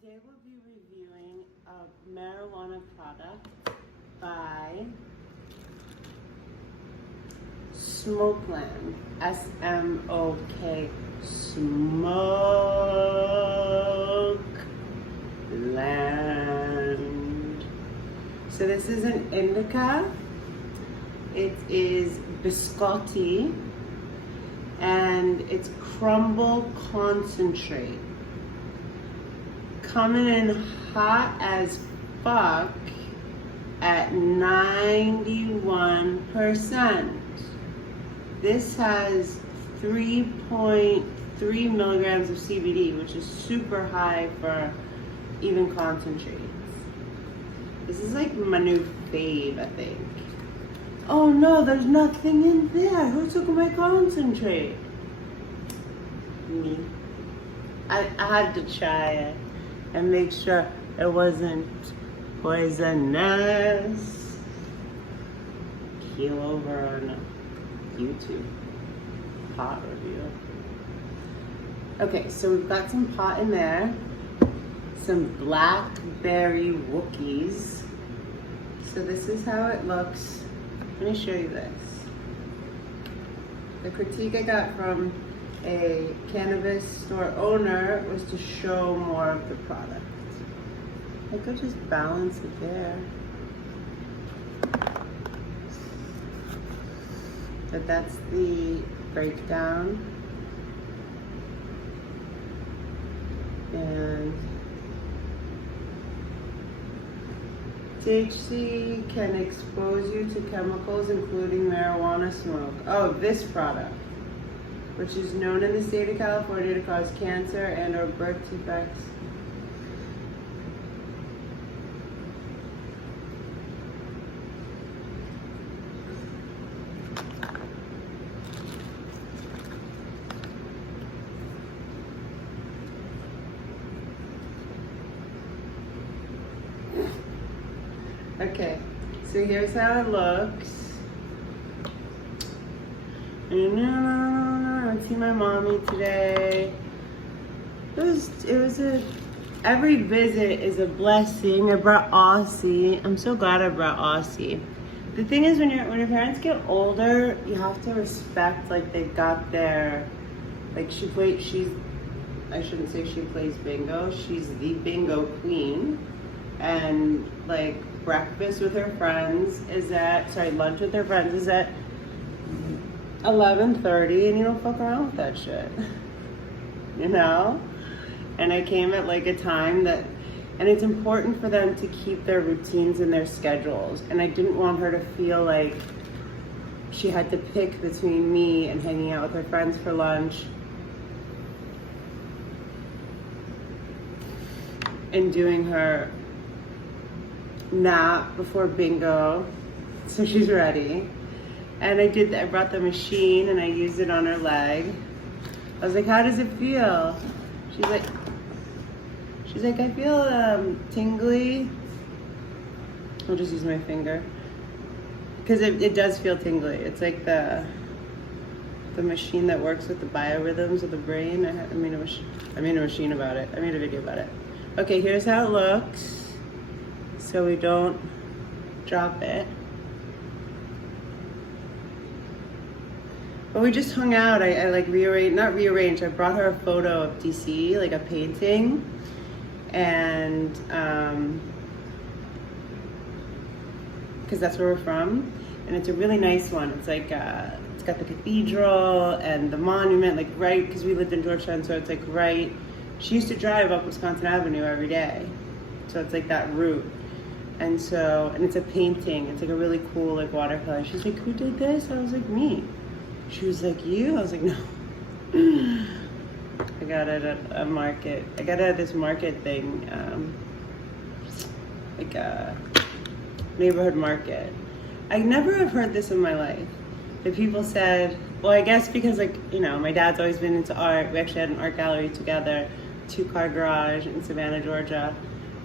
Today we'll be reviewing a marijuana product by Smokeland, S-M-O-K, Smokeland. So this is an Indica. It is biscotti and it's Crumble concentrate. Coming in hot as fuck at 91%. This has 3.3 milligrams of CBD, which is super high for even concentrates. This is like my new fave, I think. Oh no, there's nothing in there. Who took my concentrate? Me. I had to try it and make sure it wasn't poisonous. Keel over on YouTube. Pot review. Okay, so we've got some pot in there. Some blackberry Wookiees. So this is how it looks. Let me show you this. The critique I got from a cannabis store owner was to show more of the product. I could just balance it there. But that's the breakdown. And THC can expose you to chemicals including marijuana smoke. Oh, this product, which is known in the state of California to cause cancer and or birth defects. Okay, so here's how it looks. I see my mommy today. Every visit is a blessing. I brought Aussie. I'm so glad I brought Aussie. The thing is, when your parents get older, you have to respect, like, they got their, like, I shouldn't say she plays bingo. She's the bingo queen. And, like, breakfast with her friends is lunch with her friends is at 11:30, and you don't fuck around with that shit, you know? And I came at like a time and it's important for them to keep their routines and their schedules, and I didn't want her to feel like she had to pick between me and hanging out with her friends for lunch and doing her nap before bingo. So she's ready. And I brought the machine and I used it on her leg. I was like, how does it feel? She's like, I feel tingly. I'll just use my finger. Because it does feel tingly. It's like the machine that works with the biorhythms of the brain. I made a machine about it. I made a video about it. Okay, here's how it looks, so we don't drop it. But we just hung out. I like not rearranged, I brought her a photo of DC, like a painting. And, because that's where we're from. And it's a really nice one. It's like, it's got the cathedral and the monument, like right, because we lived in Georgetown, so it's like right. She used to drive up Wisconsin Avenue every day. So it's like that route. And it's a painting. It's like a really cool, like, watercolor. She's like, who did this? I was like, me. She was like, you? I was like, no. I got it at a market. I got it at this market thing, like a neighborhood market. I never have heard this in my life. That people said, well, I guess because, like, you know, my dad's always been into art. We actually had an art gallery together, 2-car garage in Savannah, Georgia.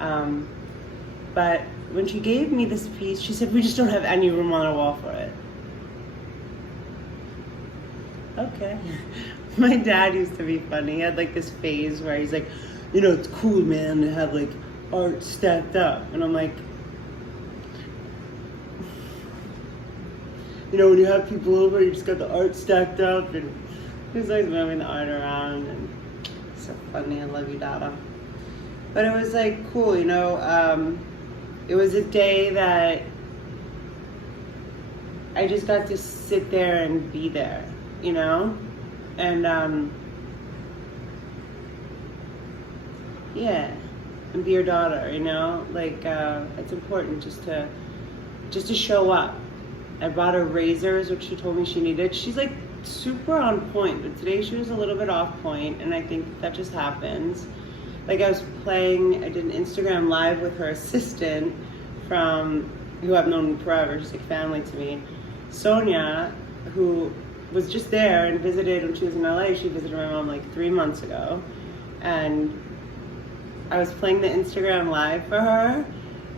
But when she gave me this piece, she said, we just don't have any room on our wall for it. Okay. My dad used to be funny. He had like this phase where he's like, you know, it's cool, man, to have like art stacked up. And I'm like, you know, when you have people over, you just got the art stacked up, and he's like moving the art around, and it's so funny. I love you, Dada. But it was like cool, you know. It was a day that I just got to sit there and be there, you know, and yeah, and be your daughter, you know. Like it's important just to show up. I brought her razors, which she told me she needed. She's like super on point, but today she was a little bit off point, and I think that just happens. Like I did an Instagram live with her assistant who I've known forever, she's like family to me, Sonia, who was just there and visited when she was in LA. She visited my mom like 3 months ago, and I was playing the Instagram live for her.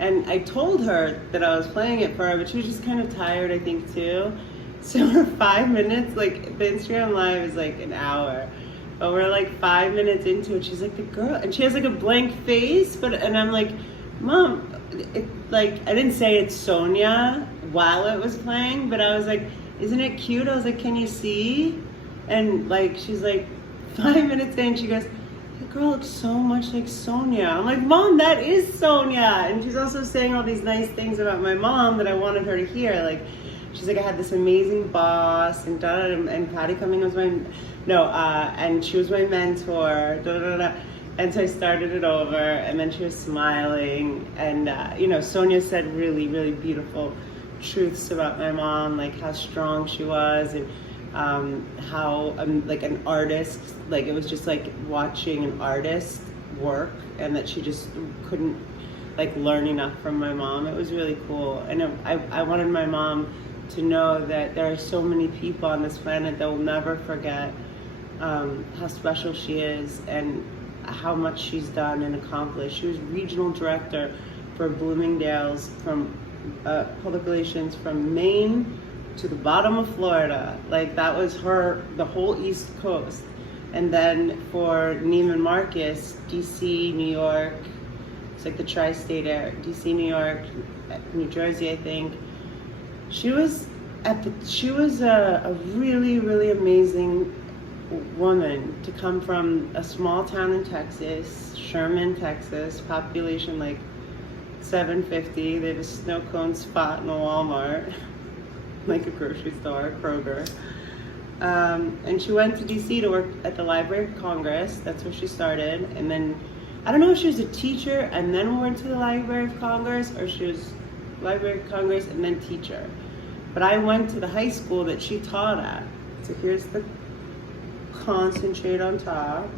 And I told her that I was playing it for her, but she was just kind of tired, I think, too. So for 5 minutes, like, the Instagram live is like an hour. But we're like 5 minutes into it, she's like, the girl, and she has like a blank face, and I'm like, Mom, like, I didn't say it's Sonia while it was playing, but I was like, isn't it cute? I was like, can you see? And like, she's like, 5 minutes in, she goes, the girl looks so much like Sonia. I'm like, Mom, that is Sonia. And she's also saying all these nice things about my mom that I wanted her to hear. Like, she's like, I had this amazing boss, and and Patty Cumming was and she was my mentor, And so I started it over, and then she was smiling, and you know, Sonia said really, really beautiful truths about my mom, like how strong she was, and how like an artist, like it was just like watching an artist work, and that she just couldn't like learn enough from my mom. It was really cool, and I wanted my mom to know that there are so many people on this planet that will never forget how special she is and how much she's done and accomplished. She was regional director for Bloomingdale's, from public relations, from Maine to the bottom of Florida. Like, that was her, the whole East Coast. And then for Neiman Marcus, DC, New York, it's like the tri-state area, DC, New York, New Jersey, I think. She was a really, really amazing woman to come from a small town in Texas, Sherman, Texas, population like 750. They have a snow cone spot in a Walmart, like a grocery store, Kroger. And she went to DC to work at the Library of Congress. That's where she started. And then, I don't know if she was a teacher and then went to the Library of Congress, or she was Library of Congress and then teacher. But I went to the high school that she taught at. So here's the concentrate on top,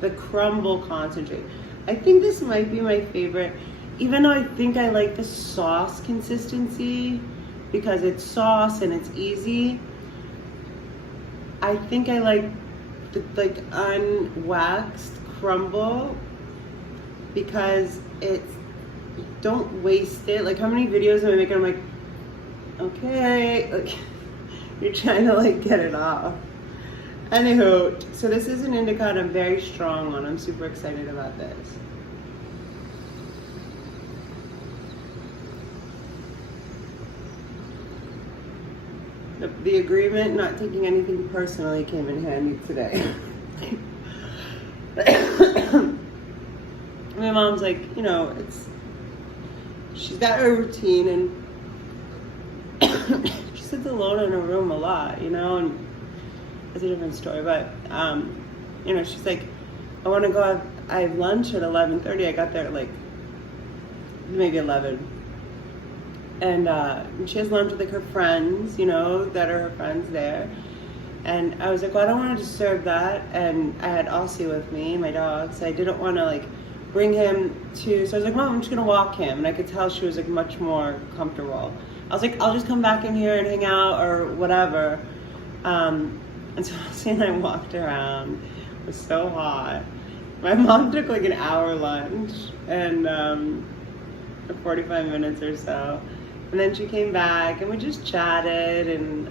the Crumble concentrate. I think this might be my favorite, even though I think I like the sauce consistency because it's sauce and it's easy. I think I like the unwaxed Crumble because it's, don't waste it. Like, how many videos am I making? I'm like, okay, like you're trying to like get it off. Anywho, so this is an Indica, and a very strong one. I'm super excited about this. The agreement, not taking anything personally, came in handy today. My mom's like, you know, she's got her routine, and she sits alone in her room a lot, you know, and it's a different story, but you know, she's like, I want to go I have lunch at 11:30. I got there at like maybe 11, and she has lunch with like her friends, you know, that are her friends there. And I was like, well, I don't want to disturb that, and I had Aussie with me, my dog, so I didn't want to like bring him to, so I was like, Mom, I'm just gonna walk him. And I could tell she was like much more comfortable. I was like, I'll just come back in here and hang out or whatever. And so Aussie and I walked around. It was so hot. My mom took like an hour lunch and 45 minutes or so. And then she came back and we just chatted, and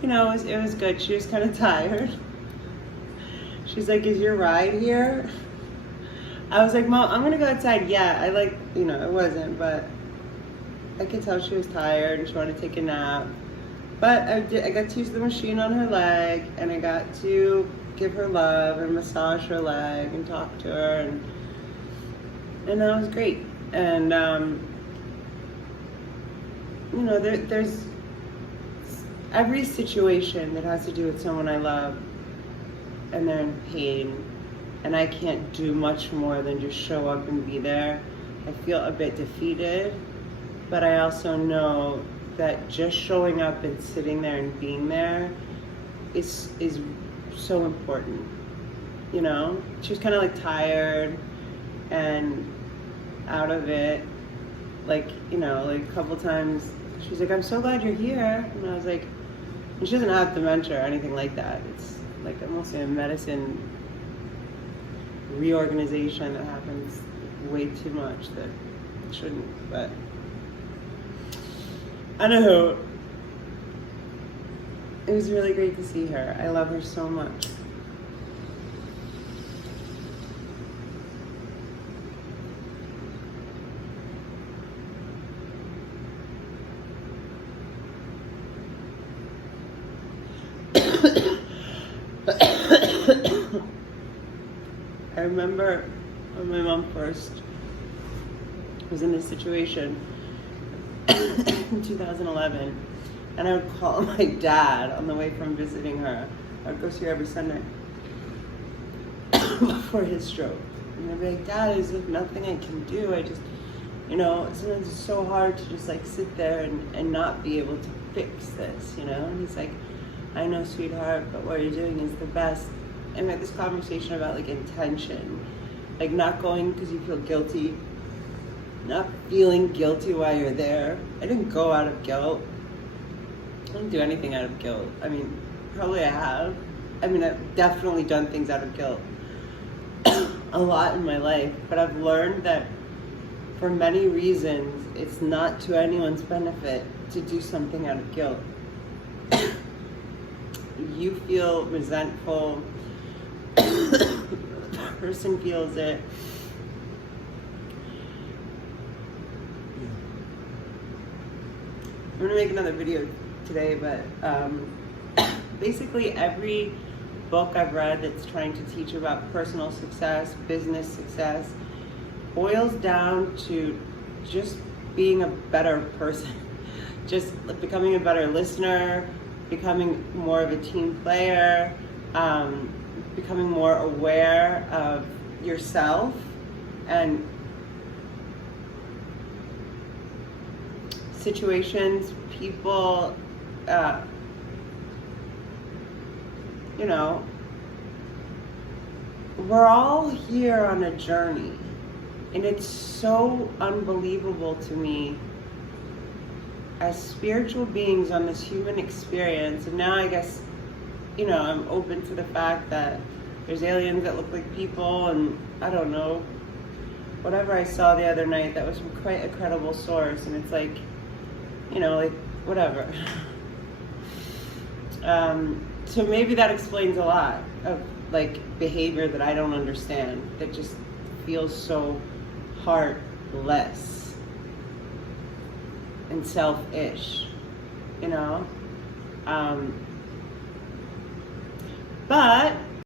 you know, it was good. She was kind of tired. She's like, is your ride here? I was like, Mom, I'm gonna go outside. Yeah, it wasn't, but I could tell she was tired and she wanted to take a nap. But I got to use the machine on her leg, and I got to give her love and massage her leg and talk to her, and that was great. And there's every situation that has to do with someone I love and they're in pain, and I can't do much more than just show up and be there. I feel a bit defeated, but I also know that just showing up and sitting there and being there is so important. You know, she was kind of like tired and out of it, like a couple times. She's like, I'm so glad you're here. And I was like, and she doesn't have dementia or anything like that. It's like almost a medicine reorganization that happens way too much that it shouldn't. But I don't know. It was really great to see her. I love her so much. I remember when my mom first was in this situation in 2011, and I would call my dad on the way from visiting her. I would go see her every Sunday before his stroke. And I'd be like, Dad, there's like nothing I can do. I just, sometimes it's so hard to just like sit there and not be able to fix this, And he's like, I know, sweetheart, but what you're doing is the best. And we had this conversation about like intention, like not going because you feel guilty, not feeling guilty while you're there. I didn't go out of guilt. I didn't do anything out of guilt. I mean, probably I have. I've definitely done things out of guilt a lot in my life, but I've learned that for many reasons, it's not to anyone's benefit to do something out of guilt. You feel resentful, the person feels it. I'm gonna make another video today, but basically every book I've read that's trying to teach about personal success, business success, boils down to just being a better person, just becoming a better listener, becoming more of a team player, becoming more aware of yourself, and situations, people, we're all here on a journey, and it's so unbelievable to me as spiritual beings on this human experience. And now I guess, I'm open to the fact that there's aliens that look like people, and I don't know, whatever I saw the other night that was from quite a credible source, and it's like, whatever. So maybe that explains a lot of behavior that I don't understand, that just feels so heartless and selfish, But